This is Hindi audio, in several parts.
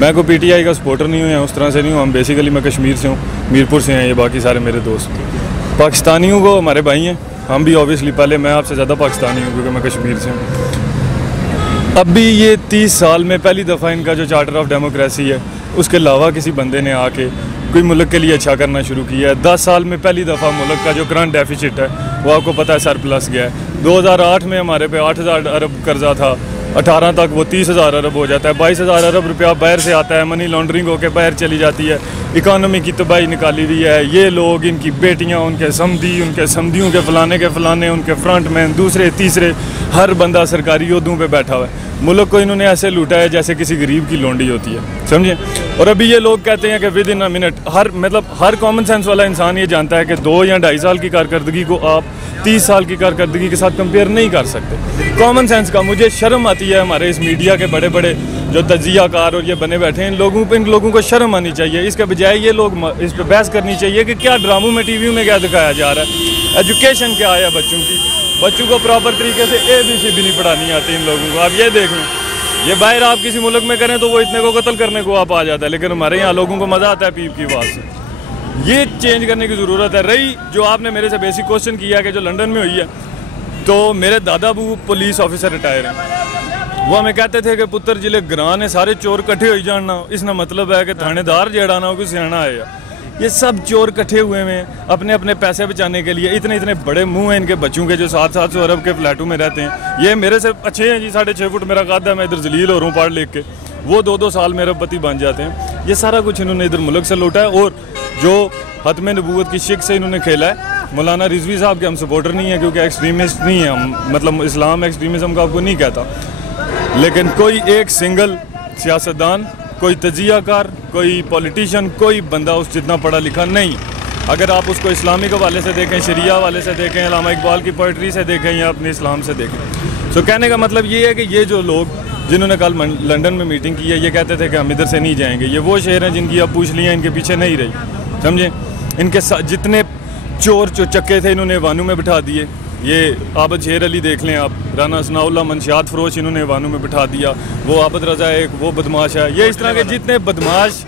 मैं कोई पीटीआई का सपोर्टर नहीं हूँ या उस तरह से नहीं हूँ। हम बेसिकली मैं कश्मीर से हूँ, मीरपुर से हैं ये बाकी सारे मेरे दोस्त। पाकिस्तानियों को हमारे भाई हैं, हम भी ऑब्वियसली, पहले मैं आपसे ज़्यादा पाकिस्तानी हूँ क्योंकि मैं कश्मीर से हूँ। अब भी ये 30 साल में पहली दफ़ा इनका जो चार्टर ऑफ डेमोक्रेसी है उसके अलावा किसी बंदे ने आके कोई मुल्क के लिए अच्छा करना शुरू किया है। 10 साल में पहली दफ़ा मुल्क का जो करंट डेफिसिट है वो आपको पता है सरप्लस गया है। 2008 में हमारे पे 8,000 अरब कर्जा था, 18 तक वो 30,000 अरब हो जाता है। 22,000 अरब रुपया बाहर से आता है, मनी लॉन्ड्रिंग होकर बाहर चली जाती है, इकानमी की तबाही निकाली हुई है। ये लोग, इनकी बेटियां, उनके समधी, उनके समधियों के फलाने, उनके फ्रंट मैन, दूसरे तीसरे, हर बंदा सरकारी ओहदों पे बैठा हुआ है। मुल्क को इन्होंने ऐसे लूटा है जैसे किसी गरीब की लोंडी होती है, समझे। और अभी ये लोग कहते हैं कि with in a minute, her common sense वाला इंसान ये जानता है कि 2 या 2.5 साल की कारकर्दगी को आप 30 साल की कारकर्दगी के साथ कंपेयर नहीं कर सकते। कॉमन सेंस का मुझे शर्म आती है। हमारे इस मीडिया के बड़े बड़े जो तजियाकार और ये बने बैठे हैं, इन लोगों को शर्म आनी चाहिए। इसके बजाय ये लोग इस पर बहस करनी चाहिए कि क्या ड्रामों में, टीवी में क्या दिखाया जा रहा है, एजुकेशन क्या है बच्चों की। बच्चों को प्रॉपर तरीके से ABC भी नहीं पढ़ानी आती इन लोगों को। आप ये देख लें, ये बाहर आप किसी मुल्क में करें तो वो इतने को कत्ल करने को आप आ जाता है, लेकिन हमारे यहाँ लोगों को मज़ा आता है पीप की आवाज़ से। ये चेंज करने की ज़रूरत है। रही जो आपने मेरे से बेसिक क्वेश्चन किया कि जो लंदन में हुई है, तो मेरे दादा बू पुलिस ऑफिसर रिटायर हैं। वो हमें कहते थे कि पुत्र जिले ग्रां ने सारे चोर कट्ठे हो जाना, इसका मतलब है कि थानेदार जेड़ा ना कोई सियाना आएगा। ये सब चोर इकट्ठे हुए हैं अपने अपने पैसे बचाने के लिए। इतने इतने बड़े मुंह हैं इनके बच्चों के जो 700 अरब के फ्लैटों में रहते हैं। ये मेरे से अच्छे हैं जी, 6.5 फुट मेरा कद है, मैं इधर जलील हो रहा हूँ पढ़ लिख के। वो 2-2 साल में अरबपति बन जाते हैं। ये सारा कुछ इन्होंने इधर मुल्क से लूटा है। और जो खत्म नबूवत की शिक से इन्होंने खेला है, मौलाना रिजवी साहब के हम सपोर्टर नहीं है क्योंकि एक्सट्रीमिस्ट नहीं है हम, मतलब इस्लाम एक्सट्रीमिज़म का आपको नहीं कहता, लेकिन कोई एक सिंगल सियासतदान, कोई तजियाकार, कोई पॉलिटिशियन, कोई बंदा उस जितना पढ़ा लिखा नहीं। अगर आप उसको इस्लामिक हवाले से देखें, शरिया हवाले से देखें, अल्लामा इकबाल की पोइट्री से देखें या अपने इस्लाम से देखें। तो कहने का मतलब ये है कि ये जो लोग जिन्होंने कल लंदन में मीटिंग की है, ये कहते थे कि हम इधर से नहीं जाएंगे। ये वो शेर हैं जिनकी आप पूछ लिया, इनके पीछे नहीं रही, समझे। इनके जितने चोर चक्के थे इन्होंने वानू में बिठा दिए। ये आबद शेर अली देख लें आप, राना सनाउल्लाह, मंशियात फरोश, इन्होंने वानू में बिठा दिया। वो आबद रजा एक वो बदमाश है। ये इस तरह के जितने बदमाश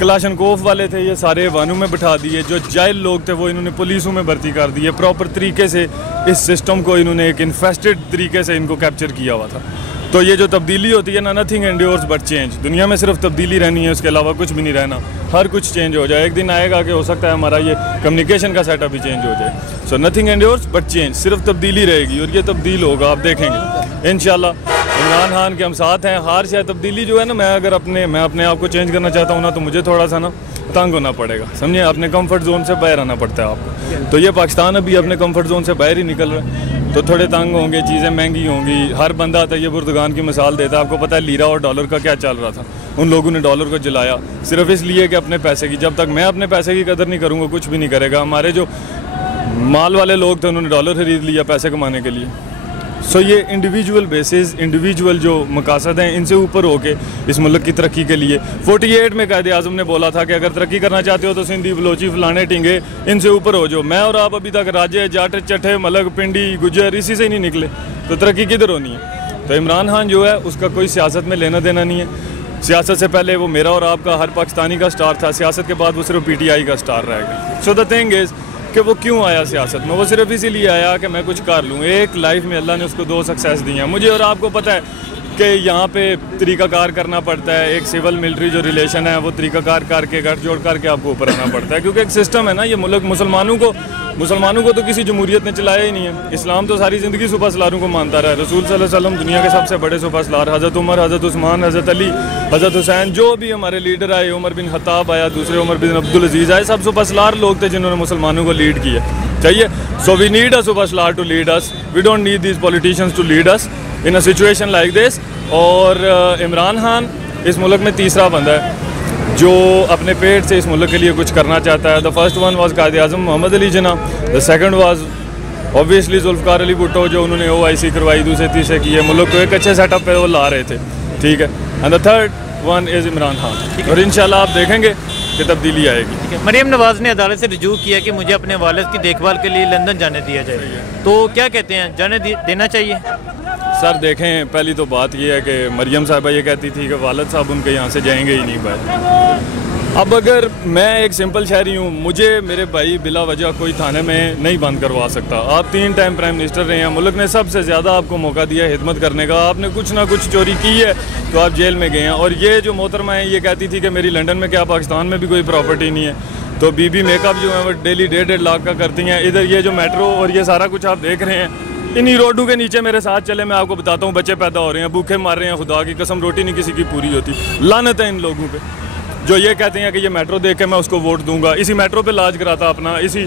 कलाशनकोफ वाले थे ये सारे वानू में बिठा दिए। जो जाहिल लोग थे वो इन्होंने पुलिसों में भर्ती कर दिए। प्रॉपर तरीके से इस सिस्टम को इन्होंने एक इन्फेस्टेड तरीके से इनको कैप्चर किया हुआ था। तो ये जो तब्दीली होती है ना, नथिंग एंड्योर्स बट चेंज। दुनिया में सिर्फ तब्दीली रहनी है, उसके अलावा कुछ भी नहीं रहना। हर कुछ चेंज हो जाए। एक दिन आएगा कि हो सकता है हमारा ये कम्युनिकेशन का सेटअप भी चेंज हो जाए। So nothing endures but change, सिर्फ तब्दीली रहेगी और ये तब्दील होगा, आप देखेंगे इंशाल्लाह। इमरान खान के हम साथ हैं। हार शायद तब्दीली जो है ना, मैं अपने आप को चेंज करना चाहता हूँ ना, तो मुझे थोड़ा सा ना तंग होना पड़ेगा, समझिए। अपने कंफर्ट जोन से बाहर आना पड़ता है आपको। तो ये पाकिस्तान अभी अपने कंफर्ट जोन से बाहर ही निकल रहा है, तो थोड़े तंग होंगे, चीज़ें महंगी होंगी। हर बंदा आता है, ये बुर्दगान की मिसाल देता है। आपको पता है लीरा और डॉलर का क्या चल रहा था। उन लोगों ने डॉलर को जलाया सिर्फ इसलिए कि अपने पैसे की। जब तक मैं अपने पैसे की कदर नहीं करूँगा कुछ भी नहीं करेगा। हमारे जो माल वाले लोग थे उन्होंने डॉलर खरीद लिया पैसे कमाने के लिए। सो ये इंडिविजुअल बेसिस, इंडिविजुअल जो मकासद हैं, इनसे ऊपर होके इस मुल्क की तरक्की के लिए 48 में कायदे आज़म ने बोला था कि अगर तरक्की करना चाहते हो तो सिंधी, बलोची, फलाने टिंगे, इनसे ऊपर हो जो। मैं और आप अभी तक राजे, जाट, चट्ठे, मलक, पिंडी, गुजर, इसी से ही नहीं निकले, तो तरक्की किधर होनी है। तो इमरान खान जो है उसका कोई सियासत में लेना देना नहीं है। सियासत से पहले वो मेरा और आपका, हर पाकिस्तानी का स्टार था। सियासत के बाद वो सिर्फ PTI का स्टार रहेगा। सो द थिंग इज़ कि वो क्यों आया सियासत में, वो सिर्फ इसीलिए आया कि मैं कुछ कर लूँ। एक लाइफ में अल्लाह ने उसको 2 सक्सेस दी हैं। मुझे और आपको पता है कि यहाँ पे तरीक़ाकार करना पड़ता है। एक सिविल मिलिट्री जो रिलेशन है वो तरीक़ाकार करके, गठजोड़ करके आपको ऊपर आना पड़ता है, क्योंकि एक सिस्टम है ना। ये मुल्क मुसलमानों को तो किसी जमहूरियत ने चलाया ही नहीं है। इस्लाम तो सारी ज़िंदगी सुपर सलारों को मानता रहा है। रसूल सल्लल्लाहु अलैहि वसल्लम दुनिया के सबसे बड़े सुपर सलार, हज़रत उमर, हज़रत उस्मान, हज़रत अली, हज़रत हुसैन, जो भी हमारे लीडर आए, उमर बिन खत्ताब आया, दूसरे उमर बिन अब्दुल अजीज़ आए, सब सुपर सलार लोग थे जिन्होंने मुसलमानों को लीड किया। चाहिए सो वी नीड अ सुपर सलार to lead us. We don't need these politicians to lead us in a situation like this. और इमरान खान इस मुल्क में तीसरा बंदा है जो अपने पेट से इस मुल्क के लिए कुछ करना चाहता है। The first one was Quaid Azam Mohammad Ali Jinnah, the second was obviously Zulfikar Ali Bhutto जो उन्होंने OIC करवाई, दूसरे तीसरे की है। मुल्क को एक अच्छे सेटअप पे वो ला रहे थे, ठीक है। And the third one is Imran Khan. और इंशाल्लाह आप देखेंगे कि तब्दीली आएगी। मरियम नवाज ने अदालत से रुजू किया कि मुझे अपने वालिद की देखभाल के लिए लंदन जाने दिया जाए, तो क्या कहते हैं, जाने देना चाहिए? सर देखें, पहली तो बात यह है कि मरियम साहिबा ये कहती थी कि वालिद साहब उनके यहाँ से जाएंगे ही नहीं भाई। अब अगर मैं एक सिंपल शहरी हूँ, मुझे मेरे भाई बिला वजह कोई थाने में नहीं बंद करवा सकता। आप 3 टाइम प्राइम मिनिस्टर रहे हैं, मुल्क ने सबसे ज़्यादा आपको मौका दिया है खिदमत करने का, आपने कुछ ना कुछ चोरी की है तो आप जेल में गए हैं। और ये जो मोहतरमा है ये कहती थी कि मेरी लंदन में क्या पाकिस्तान में भी कोई प्रॉपर्टी नहीं है, तो बीबी मेकअप जो है वो डेली 1.5 लाख का करती हैं। इधर ये जो मेट्रो और ये सारा कुछ आप देख रहे हैं, इन्हीं रोडों के नीचे मेरे साथ चले, मैं आपको बताता हूँ, बच्चे पैदा हो रहे हैं, भूखे मार रहे हैं, खुदा की कसम रोटी नहीं किसी की पूरी होती। लानत है इन लोगों पे जो ये कहते हैं कि ये मेट्रो देख के मैं उसको वोट दूंगा। इसी मेट्रो पे इलाज कराता अपना, इसी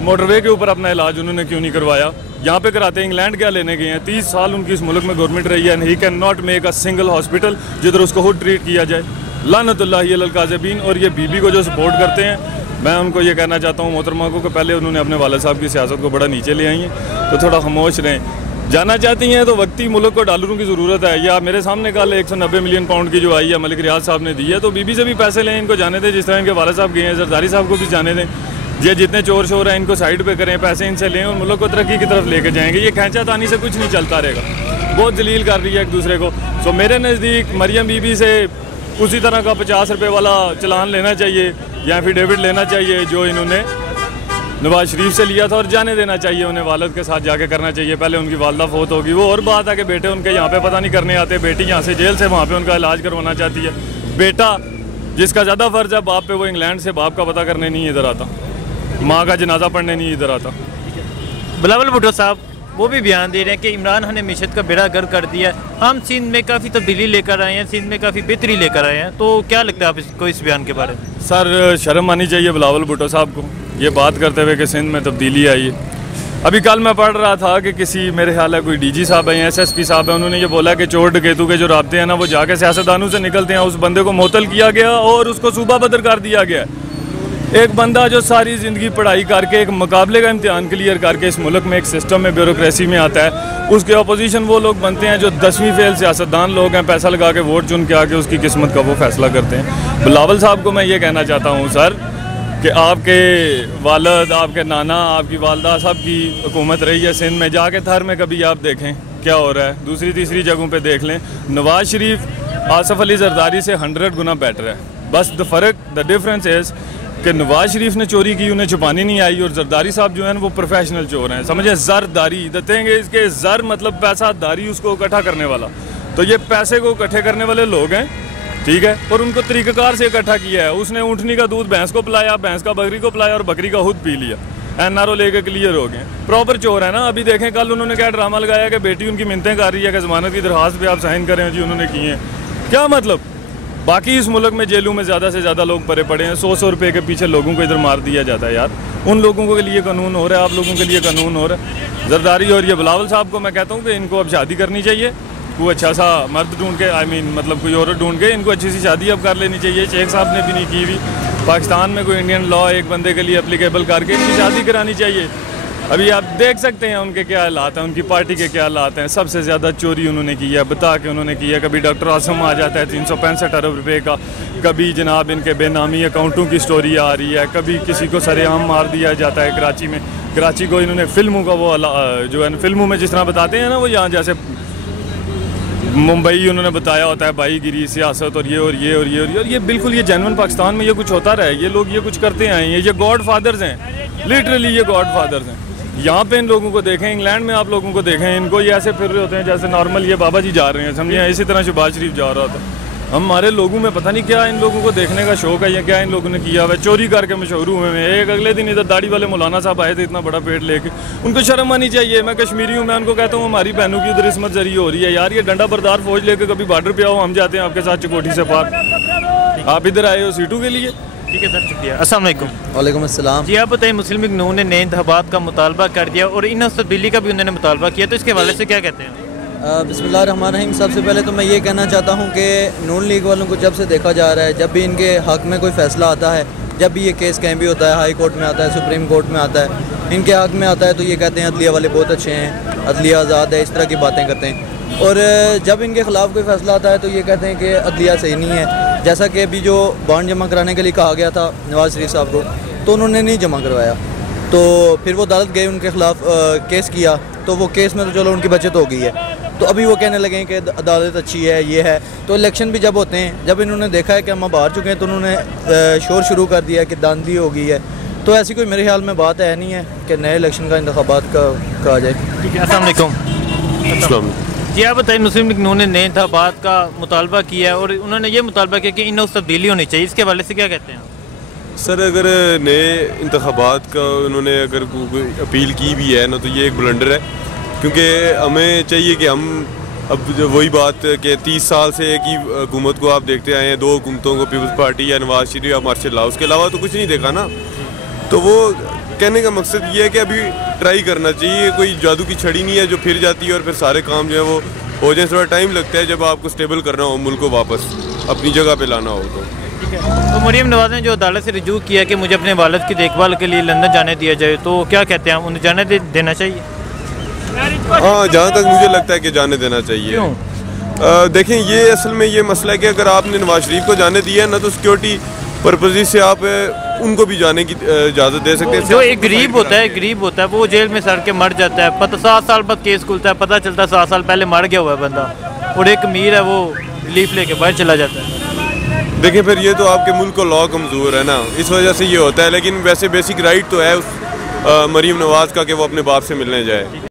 मोटरवे के ऊपर अपना इलाज उन्होंने क्यों नहीं करवाया, यहाँ पे कराते। इंग्लैंड क्या लेने गए हैं, 30 साल उनकी इस मुल्क में गवर्नमेंट रही है, he can not make a single hospital जिधर उसको खुद ट्रीट किया जाए। लानतुल्लाहि अलल काज़िबीन। और ये बीबी को जो सपोर्ट करते हैं, मैं उनको ये कहना चाहता हूँ मोहतरमा को कि पहले उन्होंने अपने वालिद साहब की सियासत को बड़ा नीचे ले आई हैं, तो थोड़ा खामोश रहें। जाना चाहती हैं तो वक्ती मुल्क को डॉलरों की ज़रूरत है। या मेरे सामने कल 190 मिलियन पाउंड की जो आई है मलिक रियाज साहब ने दी है, तो बीबी से भी पैसे लें, इनको जाने दें। जिस तरह इनके वालिद साहब गए हैं, जरदारी साहब को भी जाने दें। ये जितने चोर शोर हैं इनको साइड पे करें, पैसे इनसे लें और मुल्क को तरक्की की तरफ लेके जाएंगे। ये खींचातानी से कुछ नहीं चलता रहेगा, बहुत जलील कर रही है एक दूसरे को। तो मेरे नज़दीक मरियम बीबी से उसी तरह का 50 रुपये वाला चलान लेना चाहिए या एफिडेविट लेना चाहिए जो इन्होंने नवाज शरीफ से लिया था, और जाने देना चाहिए उन्हें। वालिद के साथ जाके करना चाहिए। पहले उनकी वालदा फौत होगी, वो और बात है कि बेटे उनके यहाँ पे पता नहीं करने आते, बेटी यहाँ से जेल से वहाँ पे उनका इलाज करवाना चाहती है। बेटा जिसका ज़्यादा फ़र्ज है बाप पे, वो इंग्लैंड से बाप का पता करने नहीं इधर आता, माँ का जनाजा पढ़ने नहीं इधर आता। बिलावल भुट्टो साहब वो भी बयान दे रहे हैं कि इमरान खान ने मीशत का बेड़ा गर्क कर दिया, हम सिंध में काफ़ी तब्दीली लेकर आए हैं, सिंध में काफ़ी बेहतरी लेकर आए हैं। तो क्या लगता है आपको इस बयान के बारे में? सर शर्म आनी चाहिए बिलावल भुट्टो साहब को ये बात करते हुए कि सिंध में तब्दीली आई है। अभी कल मैं पढ़ रहा था कि किसी, मेरे ख्याल है कोई DG साहब हैं, SSP साहब हैं, उन्होंने ये बोला कि चोर डकैतों के जो राब्ते हैं ना वो जाके सियासतदानों से निकलते हैं। उस बंदे को मुअत्तल किया गया और उसको सूबा बदर कर दिया गया। एक बंदा जो सारी ज़िंदगी पढ़ाई करके एक मुकाबले का इम्तिहान क्लियर करके इस मुल्क में एक सिस्टम में ब्यूरोक्रेसी में आता है, उसके अपोजिशन वो लोग बनते हैं जो 10वीं फेल सियासतदान लोग हैं, पैसा लगा के वोट चुन के आके उसकी किस्मत का वो फैसला करते हैं। बिलावल साहब को मैं ये कहना चाहता हूँ सर कि आपके वालिद, आपके नाना, आपकी वालदा, सब की हुकूमत रही है सिंध में। जाके थर में कभी आप देखें क्या हो रहा है, दूसरी तीसरी जगहों पे देख लें। नवाज शरीफ आसिफ अली जरदारी से 100 गुना बेटर है। बस द डिफरेंस इज़ कि नवाज शरीफ ने चोरी की, उन्हें छुपानी नहीं आई, और जरदारी साहब जो है वो प्रोफेशनल चोर हैं। समझे, जरदारी देंगे इसके जर मतलब पैसा, दारी उसको इकट्ठा करने वाला। तो ये पैसे को इकट्ठे करने वाले लोग हैं, ठीक है, और उनको तरीक़ाकार से इकट्ठा किया है। उसने ऊँटनी का दूध भैंस को पिलाया, भैंस का बकरी को पिलाया और बकरी का खुद पी लिया। NRO लेके क्लियर हो गए, प्रॉपर चोर है ना। अभी देखें कल उन्होंने क्या ड्रामा लगाया कि बेटी उनकी मिन्नतें कर रही है कि ज़मानत की दरख्वास्त पे आप साइन करें जी, उन्होंने किए हैं। क्या मतलब? बाकी इस मुल्क में जेलों में ज़्यादा से ज़्यादा लोग पड़े पड़े हैं, 100 रुपये के पीछे लोगों को इधर मार दिया जाता है यार। उन लोगों के लिए कानून हो रहा है, आप लोगों के लिए कानून हो रहा है। जरदारी और ये बिलावल साहब को मैं कहता हूँ कि इनको अब शादी करनी चाहिए, कोई अच्छा सा मर्द ढूंढ के, मतलब कोई औरत ढूंढ के इनको अच्छी सी शादी अब कर लेनी चाहिए। शेख साहब ने भी नहीं की हुई, पाकिस्तान में कोई इंडियन लॉ एक बंदे के लिए एप्लीकेबल करके इनकी शादी करानी चाहिए। अभी आप देख सकते हैं उनके क्या हालात हैं, उनकी पार्टी के क्या हालात हैं। सबसे ज़्यादा चोरी उन्होंने की है, बता के उन्होंने की है। कभी डॉक्टर आसम आ जाता है 365 अरब रुपये का, कभी जनाब इनके बेनामी अकाउंटों की स्टोरी आ रही है, कभी किसी को सरेआम मार दिया जाता है कराची में। कराची को इन्होंने फिल्मों का वो जो है फिल्मों में जिस तरह बताते हैं ना, वो यहाँ जैसे मुंबई उन्होंने बताया होता है भाईगिरी, सियासत और ये और ये और ये और ये, और ये बिल्कुल ये जेन्युइन पाकिस्तान में ये कुछ होता रहा है। ये लोग ये कुछ करते आए हैं, ये गॉड फादर्स हैं, लिटरली ये गॉड फादर्स हैं। यहाँ पे इन लोगों को देखें, इंग्लैंड में आप लोगों को देखें, इनको ये ऐसे फिर रहे होते हैं जैसे नॉर्मल ये बाबा जी जा रहे हैं, समझिए। इसी तरह शहबाज शरीफ जा रहा था। हमारे लोगों में पता नहीं क्या इन लोगों को देखने का शौक है या क्या इन लोगों ने किया हुआ है। चोरी करके मशहूर हुए हैं। एक अगले दिन इधर दाढ़ी वाले मौलाना साहब आए थे, इतना बड़ा पेट लेके, उनको शर्म आनी चाहिए। मैं कश्मीरी हूँ, मैं उनको कहता हूँ हमारी बहनों की उधर इसमत जरी हो रही है यार। ये डंडा बरदार फौज लेके कभी बॉर्डर पे आओ, हम जाते हैं आपके साथ चकोठी से पार। आप इधर आए हो सीटों के लिए। ठीक है सर, शुक्रिया। अस्सलाम वालेकुम। वालेकुम अस्सलाम। जी आप बताइए, मुस्लिम लीग नून ने नए इंतखाबात का मुतालबा कर दिया और इन तब्दीली का भी उन्होंने मुतालबा किया, तो इसके हवाले से क्या कहते हैं? बिस्मिल्लाहिर्रहमानिर्रहीम। सबसे पहले तो मैं ये कहना चाहता हूँ कि नून लीग वालों को जब से देखा जा रहा है, जब भी इनके हक़ में कोई फ़ैसला आता है, जब भी ये केस कहीं भी होता है, हाई कोर्ट में आता है, सुप्रीम कोर्ट में आता है, इनके हक़ में आता है, तो ये कहते हैं अदलिया वाले बहुत अच्छे हैं, अदलिया आज़ाद है, इस तरह की बातें करते हैं। और जब इनके ख़िलाफ़ कोई फ़ैसला आता है तो ये कहते हैं कि अदलिया सही नहीं है। जैसा कि अभी जो बॉन्ड जमा कराने के लिए कहा गया था नवाज शरीफ साहब को, तो उन्होंने नहीं जमा करवाया, तो फिर वो अदालत गए, उनके ख़िलाफ़ केस किया, तो वो केस में तो चलो उनकी बचत हो गई है, तो अभी वो कहने लगे हैं कि अदालत अच्छी है, ये है। तो इलेक्शन भी जब होते हैं, जब इन्होंने देखा है कि हम अब हार चुके हैं, तो उन्होंने शोर शुरू कर दिया कि दांधी हो गई है। तो ऐसी कोई मेरे ख्याल में बात है नहीं है कि नए इलेक्शन का इंतखाबात का कहा जाए। ठीक है, अस्सलाम वालेकुम। जी आप बताइए, मुस्लिम लीग नून ने नए इंतखाबात का मुतालबा किया है और उन्होंने ये मुतालबा किया कि इन तब्दीली होनी चाहिए, इसके हवाले से क्या कहते हैं? सर, अगर नए इंतखाबात का उन्होंने अगर अपील की भी है ना, तो ये एक ब्लंडर है, क्योंकि हमें चाहिए कि हम अब जो वही बात कि 30 साल से एक ही हुकूमत को आप देखते आए हैं, 2 हुकूमतों को, पीपल्स पार्टी या नवाज शरीफ या मार्शल लॉ, उसके अलावा तो कुछ नहीं देखा ना। तो वो कहने का मकसद ये है कि अभी ट्राई करना चाहिए, कोई जादू की छड़ी नहीं है जो फिर जाती है और फिर सारे काम जो है वो हो जाए। थोड़ा टाइम लगता है जब आपको स्टेबल करना हो, मुल्क को वापस अपनी जगह पे लाना हो। तो मरीम नवाज ने जो अदालत से रिजू किया कि मुझे अपने वालिद की देखभाल के लिए लंदन जाने दिया जाए, तो क्या कहते हैं, उन्हें जाने देना चाहिए? हाँ, जहाँ तक मुझे लगता है कि जाने देना चाहिए। क्यों? देखें, ये असल में ये मसला है कि अगर आपने नवाज शरीफ को जाने दिया है ना, तो सिक्योरिटी पर्पज से आप उनको भी जाने की इजाज़त दे सकते हैं। जो एक गरीब होता है वो जेल में सड़ के मर जाता है, पता 7 साल बाद केस खुलता है, पता चलता है 7 साल पहले मर गया हुआ है बंदा, और एक अमीर है वो रिलीफ लेके बाहर चला जाता है। देखिए, फिर ये तो आपके मुल्क को लॉ कमज़ोर है ना, इस वजह से ये होता है। लेकिन वैसे बेसिक राइट तो है उस मरीम नवाज का कि वो अपने बाप से मिलने जाए।